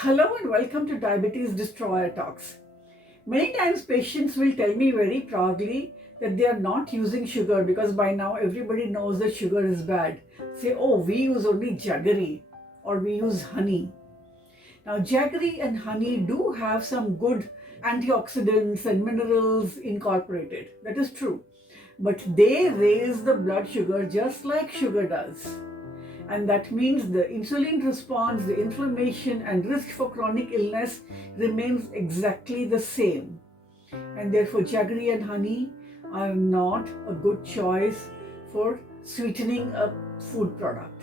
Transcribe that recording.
Hello and welcome to Diabetes Destroyer Talks. Many times patients will tell me very proudly that they are not using sugar because by now everybody knows that sugar is bad. Say, oh, we use only jaggery or we use honey. Now, jaggery and honey do have some good antioxidants and minerals incorporated. That is true. But they raise the blood sugar just like sugar does. And that means the insulin response, the inflammation, and risk for chronic illness remains exactly the same. And therefore, jaggery and honey are not a good choice for sweetening a food product.